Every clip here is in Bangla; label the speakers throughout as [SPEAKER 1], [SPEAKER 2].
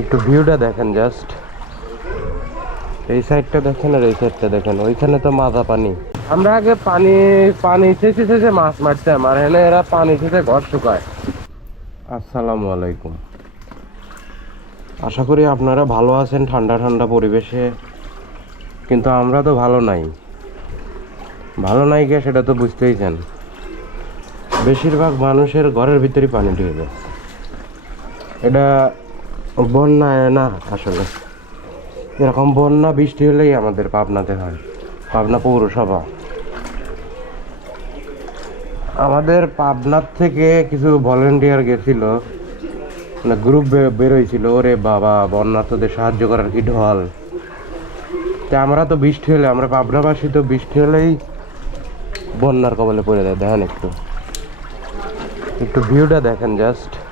[SPEAKER 1] একটু ভিউটা দেখেন জাস্ট এই সাইডটা দেখেন আর এই সাইডটা দেখেন, ওইখানে তো মাথা পানি। আমরা আগে পানি পানি চেঁচে চেঁচে মাছ মারতাম, আর এখানে এরা পানি চেঁচে ঘর শুকায়। আসসালামু আলাইকুম। আশা করি আপনারা ভালো আছেন ঠান্ডা ঠান্ডা পরিবেশে, কিন্তু আমরা তো ভালো নাই। ভালো নাই কে সেটা তো বুঝতেই চান। বেশিরভাগ মানুষের ঘরের ভিতরেই পানি ঢুকে যায় এটা বন্যায় না আসলে। এরকম বন্যা, বৃষ্টি হলেই আমাদের পাবনাতে হয়। পাবনা পৌরসভা। আমাদের পাবনার থেকে কিছু ভলেন্টিয়ার গেছিল। মানে গ্রুপ বেরোইছিল ওরে বাবা বন্যার্থদের সাহায্য করার কি ঢল? তা আমরা তো বৃষ্টি হলে, আমরা পাবনাবাসী তো বৃষ্টি হলেই বন্যার কবলে পড়ে যায়। দেখেন একটু। একটু ভিউটা দেখেন জাস্ট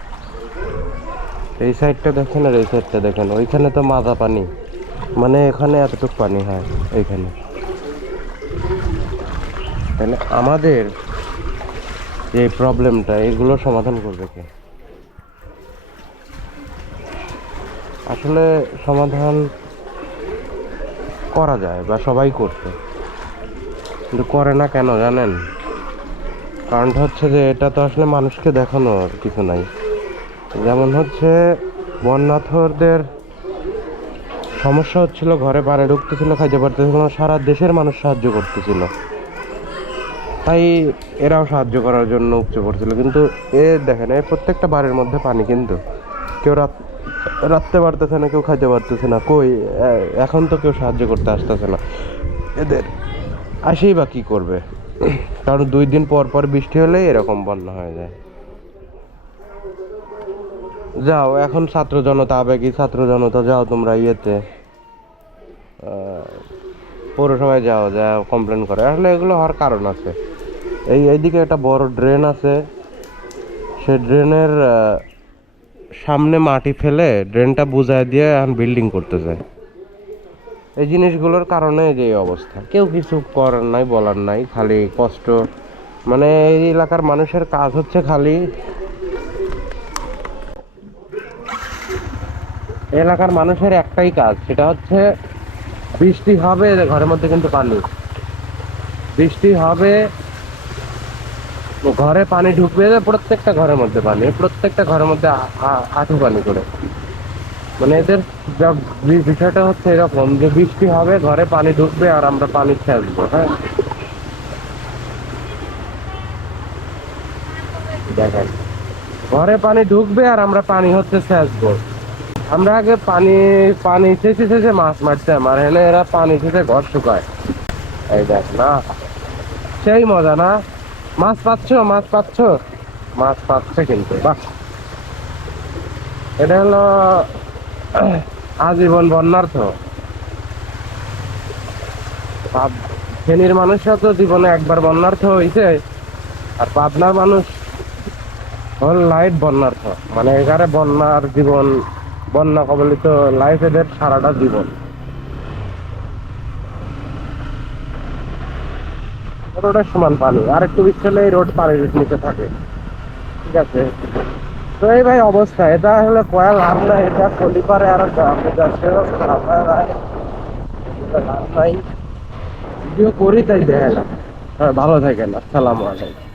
[SPEAKER 1] এই সাইডটা দেখেন আর এই সাইডটা দেখেন। ওইখানে তো মাথা পানি। মানে এখানে এতটুকু পানি হয়, এইখানে। তাহলে আমাদের যে প্রবলেমটা, এগুলো সমাধান করবে কে? আসলে সমাধান করা যায় বা সবাই করছে কিন্তু করে না কেন জানেন? কারণটা হচ্ছে যে এটা তো আসলে মানুষকে দেখানোর কিছু নাই। যেমন হচ্ছে বন্যাথরদের সমস্যা হচ্ছিল, ঘরে পারে ঢুকতেছিল, খাইতে পারতেছিল না, সারা দেশের মানুষ সাহায্য করতেছিল। তাই এরাও সাহায্য করার জন্য উপচে পড়ছিল। কিন্তু এ দেখেন, এ প্রত্যেকটা বাড়ির মধ্যে পানি কিন্তু কেউ রাত রাখতে পারতেছে না, কেউ খাইতে পারতেছে না। কই এখন তো কেউ সাহায্য করতে আসতেছে না। এদের আসেই বা কী করবে? কারণ দুই দিন পর পর বৃষ্টি হলেই এরকম বন্যা হয়ে যায়। যাও, এখন ছাত্র জনতা, আবেগী ছাত্র জনতা, যাও তোমরা ইয়েতে। পৌরসভায় যাও, যা কমপ্লেন করে। আসলে এগুলো হওয়ার কারণ আছে। এই, এইদিকে একটা বড় ড্রেন আছে। সে ড্রেনের সামনে মাটি ফেলে ড্রেনটা বুঝায় দিয়ে এখন বিল্ডিং করতে চায় এই জিনিসগুলোর কারণে যে অবস্থা। কেউ কিছু করার নাই, বলার নাই, খালি কষ্ট। মানে এই এলাকার মানুষের কাজ হচ্ছে খালি এলাকার মানুষের একটাই কাজ, সেটা হচ্ছে বৃষ্টি হবে ঘরের মধ্যে কিন্তু পানি। বৃষ্টি হবে, ঘরে পানি ঢুকবে প্রত্যেকটা ঘরের মধ্যে পানি, প্রত্যেকটা ঘরের মধ্যে হাঁটু পানি করে মানে এদের বিষয়টা হচ্ছে এরকম যে বৃষ্টি হবে, ঘরে পানি ঢুকবে আর আমরা পানি খেলব হ্যাঁ? দেখেন ঘরে পানি ঢুকবে আর আমরা পানি হচ্ছে সেচবো আমরা আগে পানি পানি চেঁচে চেঁচে মাছ মারতাম, আর এখানে এরা পানি চেঁচে ঘর শুকায়। এই দেখ না, সেই মজা না। মাছ পাচ্ছ মাছ পাচ্ছ, মাছ পাচ্ছে কিন্তু, বাহ। এটা হলো আজীবন বন্যার্থ। ফেনীর মানুষরা তো জীবনে একবার বন্যার্থ হয়েছে আর পাবনার মানুষ হল লাইট বন্যার্থ। মানে এখানে বন্যার জীবন বন্যা কবলিত লাইফ এদের সারাটা জীবন। রোডের সমান পানি, আর একটু হলে এই রোড পানির নিচে থাকে। ঠিক আছে? তো এই ভাই অবস্থা, এটা হলে কয়া লাভ এটা কলি পারে আর করি তাই দেখে না হ্যাঁ ভালো থাকেন, আসসালামু আলাইকুম।